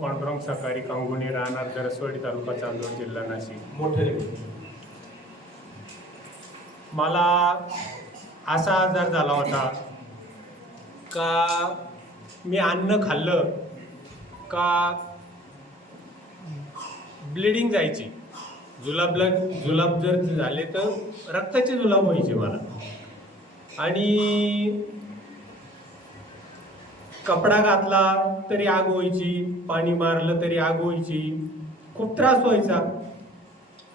पांडुरंग सकारी कांगुनी राहणार जरसवाडी तालुका चांदवड जिल्हा नाशिक। मला असा आजार झाला होता का मी अन्न खाल्लं का ब्लिडिंग जायची, जुलाब जर झाले तर रक्ताचे जुलाब व्हायचे मला, आणि कपडा घातला तरी आग व्हायची, पाणी मारलं तरी आग व्हायची, खूप त्रास व्हायचा।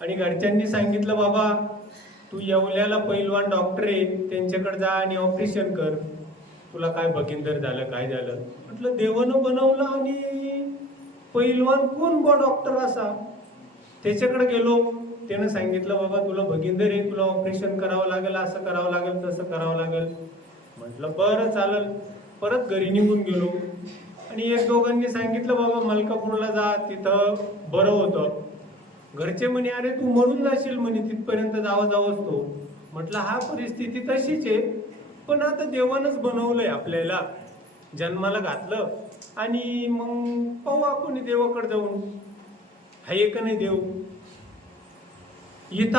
आणि घरच्यांनी सांगितलं, बाबा तू येवल्याला पैलवान डॉक्टर आहे, त्यांच्याकडे जा आणि ऑपरेशन कर, तुला काय भगिंदर झालं काय झालं। म्हटलं देवानं बनवलं आणि पैलवान कोण बा डॉक्टर असा, त्याच्याकडे गेलो, त्यानं सांगितलं बाबा तुला भगिंदर आहे, तुला ऑपरेशन करावं लागेल, असं करावं लागेल तसं करावं लागेल। म्हटलं बरं चालेल। परत घरी निघून गेलो आणि एक दोघांनी सांगितलं बाबा मलकापूरला जा, तिथं बरं होतं। घरचे म्हणे अरे तू मरून जाशील म्हणे, तिथपर्यंत जावंच तो। म्हटलं हा परिस्थिती तशीच आहे, पण आता देवानच बनवलंय, आपल्याला जन्माला घातलं आणि मग पाहू आपण देवाकडे जाऊन, आहे का नाही देव। इथं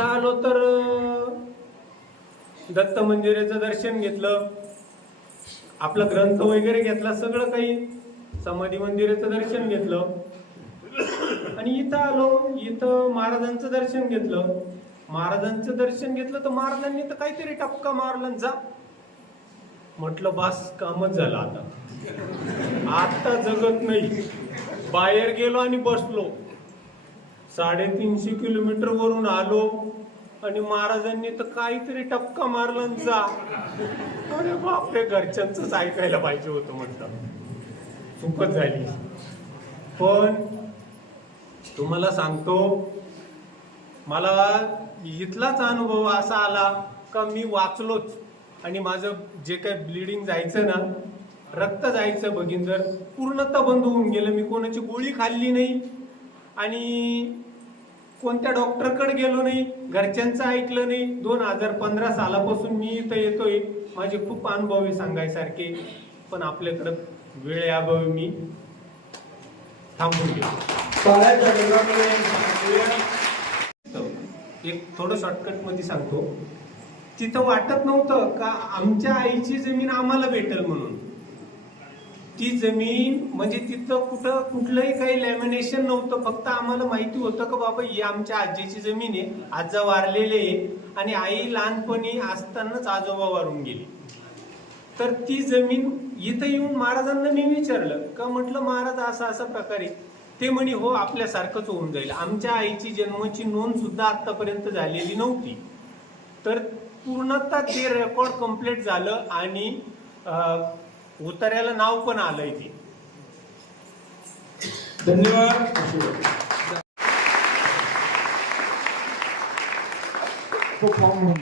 आलो तर दत्त मंदिराचं दर्शन घेतलं, आपला ग्रंथ वगैरे घेतला, सगळं काही, समाधी मंदिराचं दर्शन घेतलं आणि इथं आलो, इथं महाराजांचं दर्शन घेतलं। महाराजांचं दर्शन घेतलं तर महाराजांनी तर काहीतरी टपका मारला, जा। म्हटलं बास कामच झालं, आता जगत नाही। बाहेर गेलो आणि बसलो, 350 किलोमीटर वरून आलो आणि महाराजांनी तर काहीतरी टपका मारला, जा। अरे बापरे, घरच्यांचंच ऐकायला पाहिजे होतं, म्हटलं चूकच झाली। पण तुम्हाला सांगतो, मला इथलाच अनुभव असा आला का मी वाचलोच, आणि माझं जे काही ब्लिडिंग जायचं ना, रक्त जायचं भगिंदर, पूर्णतः बंद होऊन गेलं। मी कोणाची गोळी खाल्ली नाही आणि कोणत्या डॉक्टरकडे गेलो नाही, घरच्यांचं ऐकलं नाही। 2015 सालापासून मी इथं येतोय, माझे खूप अनुभव आहे सांगायसारखे, पण आपल्याकडं वेळेअभावी मी थांबून गेलो। एक थोडं शॉर्टकट मध्ये सांगतो, तिथं वाटत नव्हतं का आमच्या आईची जमीन आम्हाला भेटेल म्हणून। ती जमीन म्हणजे तिथं कुठलंही काही लॅमिनेशन नव्हतं, फक्त आम्हाला माहिती होतं का बाबा ही आमच्या आजीची जमीन आहे, आजा वारलेले आहे आणि आई लहानपणी असतानाच आजोबा वारून गेली। तर ती जमीन इथं येऊन महाराजांना मी विचारलं का, म्हटलं महाराज असा असा प्रकारे, ते म्हणे हो आपल्यासारखंच होऊन जाईल। आमच्या आईची जन्माची नोंद सुद्धा आतापर्यंत झालेली नव्हती, तर पूर्णतः ते रेकॉर्ड कम्प्लीट झालं आणि उतार्याला नाव पण आलंय ते। धन्यवाद।